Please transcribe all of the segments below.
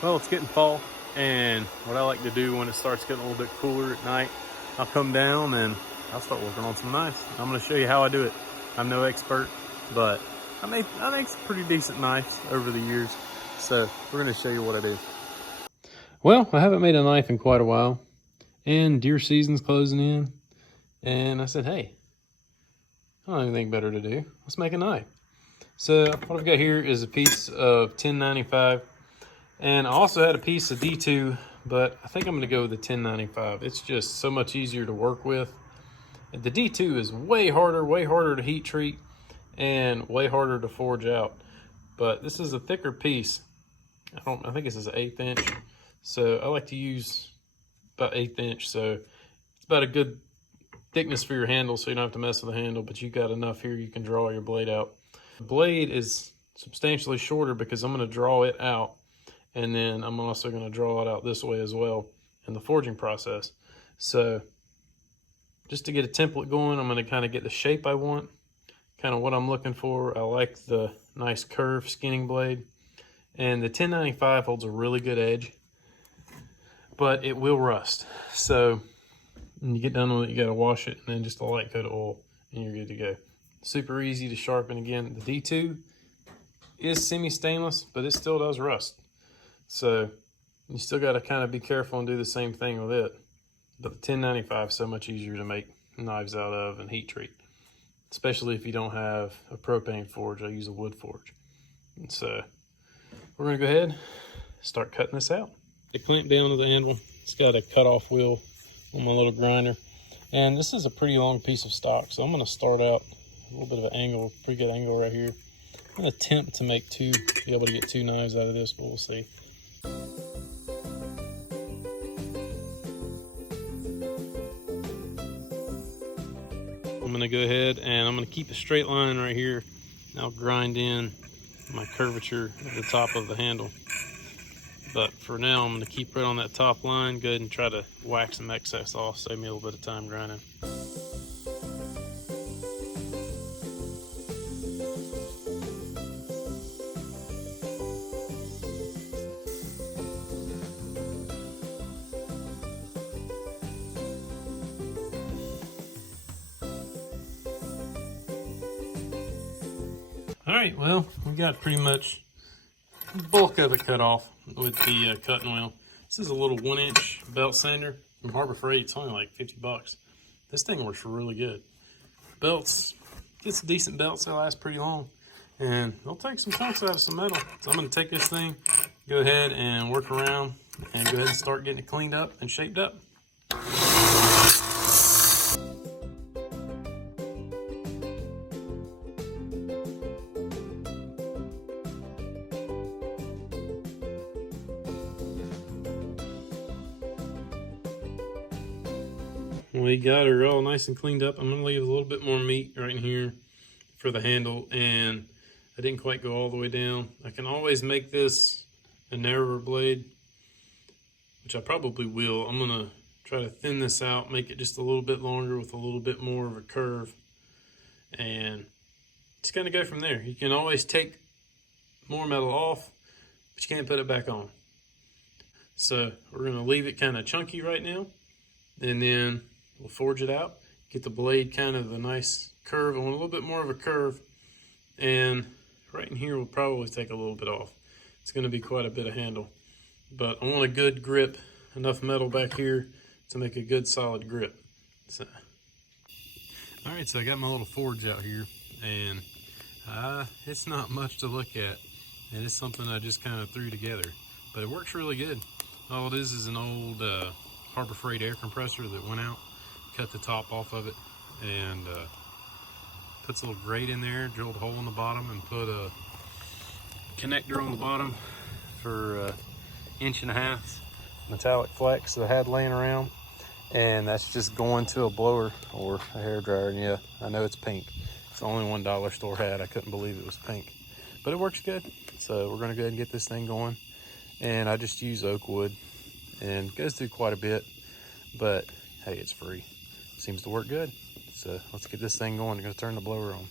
Well, it's getting fall, and what I like to do when it starts getting a little bit cooler at night, I'll come down and I'll start working on some knives. I'm going to show you how I do it. I'm no expert, but I make some pretty decent knives over the years, so we're going to show you what I do. Well, I haven't made a knife in quite a while, and deer season's closing in, and I said, hey, I don't have anything better to do. Let's make a knife. So what I've got here is a piece of 1095. And I also had a piece of D2, but I think I'm going to go with the 1095. It's just so much easier to work with. The D2 is way harder to heat treat, and way harder to forge out. But this is a thicker piece. I think this is an 1/8 inch. So I like to use about 1/8 inch. So it's about a good thickness for your handle, so you don't have to mess with the handle, but you got enough here you can draw your blade out. The blade is substantially shorter because I'm going to draw it out. And then I'm also going to draw it out this way as well in the forging process. So just to get a template going, I'm going to kind of get the shape I want, kind of what I'm looking for. I like the nice curved skinning blade. And the 1095 holds a really good edge, but it will rust. So when you get done with it, you got to wash it and then just a light coat of oil and you're good to go. Super easy to sharpen again. The D2 is semi-stainless, but it still does rust. So you still got to kind of be careful and do the same thing with it. But the 1095 is so much easier to make knives out of and heat treat, especially if you don't have a propane forge. I use a wood forge. And so we're going to go ahead and start cutting this out. The clamp down to the handle. It's got a cutoff wheel on my little grinder. And this is a pretty long piece of stock, so I'm going to start out a little bit of an angle, pretty good angle right here. I'm going to attempt to be able to get 2 knives out of this, but we'll see. I'm going to go ahead and I'm going to keep a straight line right here. And I'll grind in my curvature at the top of the handle. But for now, I'm going to keep right on that top line. Go ahead and try to wax some excess off, save me a little bit of time grinding. All right, well, we got pretty much the bulk of it cut off with the cutting wheel. This is a little 1-inch belt sander from Harbor Freight. It's only like 50 bucks. This thing works really good. Belts, gets decent belts that last pretty long, and they'll take some chunks out of some metal. So I'm going to take this thing, go ahead and work around, and go ahead and start getting it cleaned up and shaped up. We got her all nice and cleaned up. I'm going to leave a little bit more meat right in here for the handle, and I didn't quite go all the way down. I can always make this a narrower blade, which I probably will. I'm going to try to thin this out, make it just a little bit longer with a little bit more of a curve, and just kind of go from there. You can always take more metal off, but you can't put it back on. So we're going to leave it kind of chunky right now, and then we'll forge it out, get the blade kind of a nice curve. I want a little bit more of a curve, and right in here we'll probably take a little bit off. It's going to be quite a bit of handle, but I want a good grip, enough metal back here to make a good solid grip. So, all right, so I got my little forge out here, and it's not much to look at, and it's something I just kind of threw together, but it works really good. All it is an old Harbor Freight air compressor that went out. Cut the top off of it and puts a little grate in there, drilled a hole in the bottom, and put a connector on the bottom for 1.5 inch metallic flex that I had laying around, and that's just going to a blower or a hair dryer. And yeah, I know it's pink. It's the only $1 store had. I couldn't believe it was pink, but it works good. So we're gonna go ahead and get this thing going, and I just use oak wood, and it goes through quite a bit, but hey, it's free. Seems to work good. So let's get this thing going. I'm gonna turn the blower on.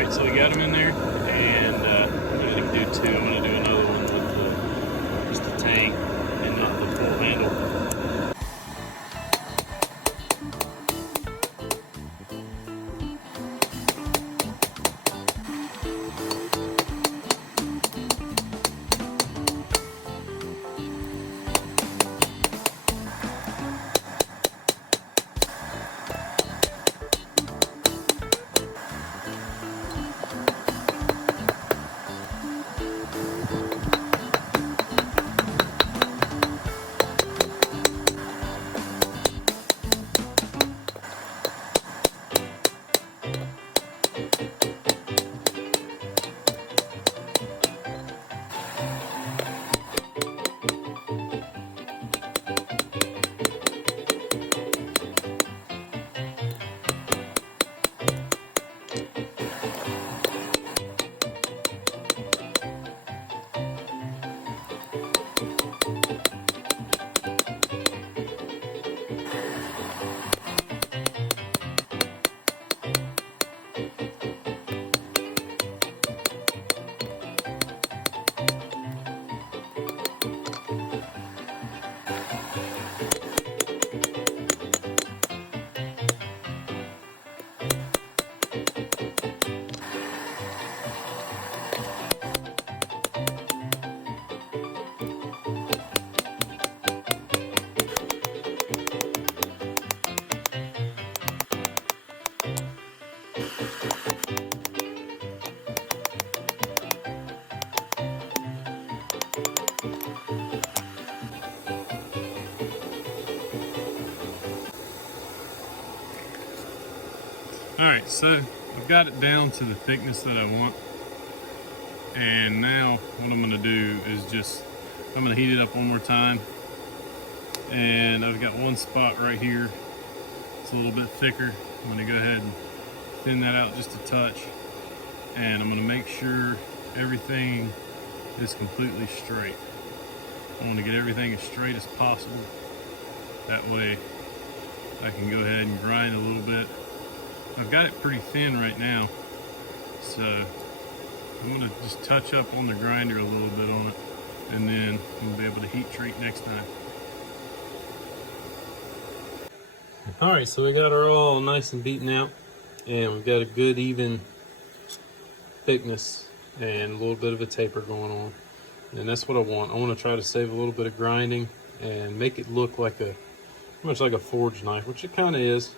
Alright, so we got them in there, and I'm going to do two. I'm going to do another one with just the tank and not the full handle. Alright, so I've got it down to the thickness that I want, and now what I'm going to do is I'm going to heat it up one more time, and I've got one spot right here. It's a little bit thicker. I'm going to go ahead and thin that out just a touch, and I'm going to make sure everything is completely straight. I want to get everything as straight as possible. That way I can go ahead and grind a little bit. I've got it pretty thin right now, so I'm going to just touch up on the grinder a little bit on it, and then we'll be able to heat treat next time. Alright, so we got our all nice and beaten out, and we've got a good even thickness and a little bit of a taper going on, and that's what I want. I want to try to save a little bit of grinding and make it look like much like a forge knife, which it kind of is,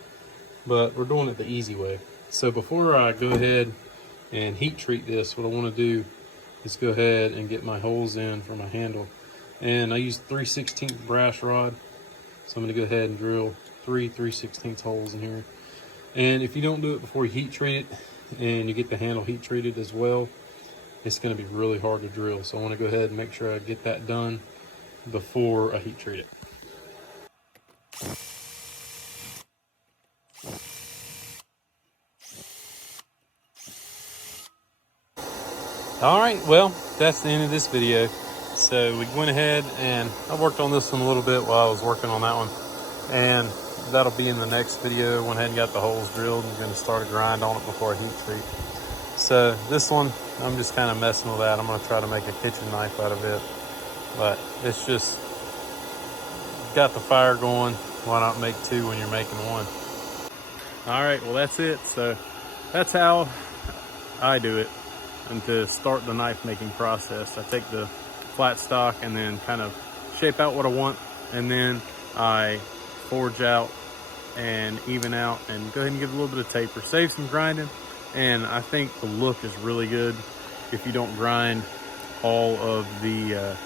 but we're doing it the easy way. So before I go ahead and heat treat this, what I want to do is go ahead and get my holes in for my handle. And I use 3/16 brass rod, so I'm going to go ahead and drill 3/16 holes in here. And if you don't do it before you heat treat it and you get the handle heat treated as well, it's going to be really hard to drill. So I want to go ahead and make sure I get that done before I heat treat it. Alright, well, that's the end of this video. So we went ahead and I worked on this one a little bit while I was working on that one. And that'll be in the next video. Went ahead and got the holes drilled and going to start a grind on it before I heat treat. So this one, I'm just kind of messing with that. I'm going to try to make a kitchen knife out of it. But it's just got the fire going. Why not make two when you're making one? Alright, well that's it. So that's how I do it. And to start the knife making process, I take the flat stock and then kind of shape out what I want, and then I forge out and even out and go ahead and give a little bit of taper, save some grinding. And I think the look is really good if you don't grind all of the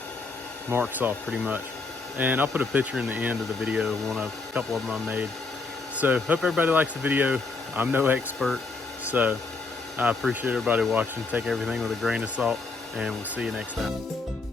marks off pretty much. And I'll put a picture in the end of the video of a couple of them I made. So hope everybody likes the video. I'm no expert, so I appreciate everybody watching. Take everything with a grain of salt, and we'll see you next time.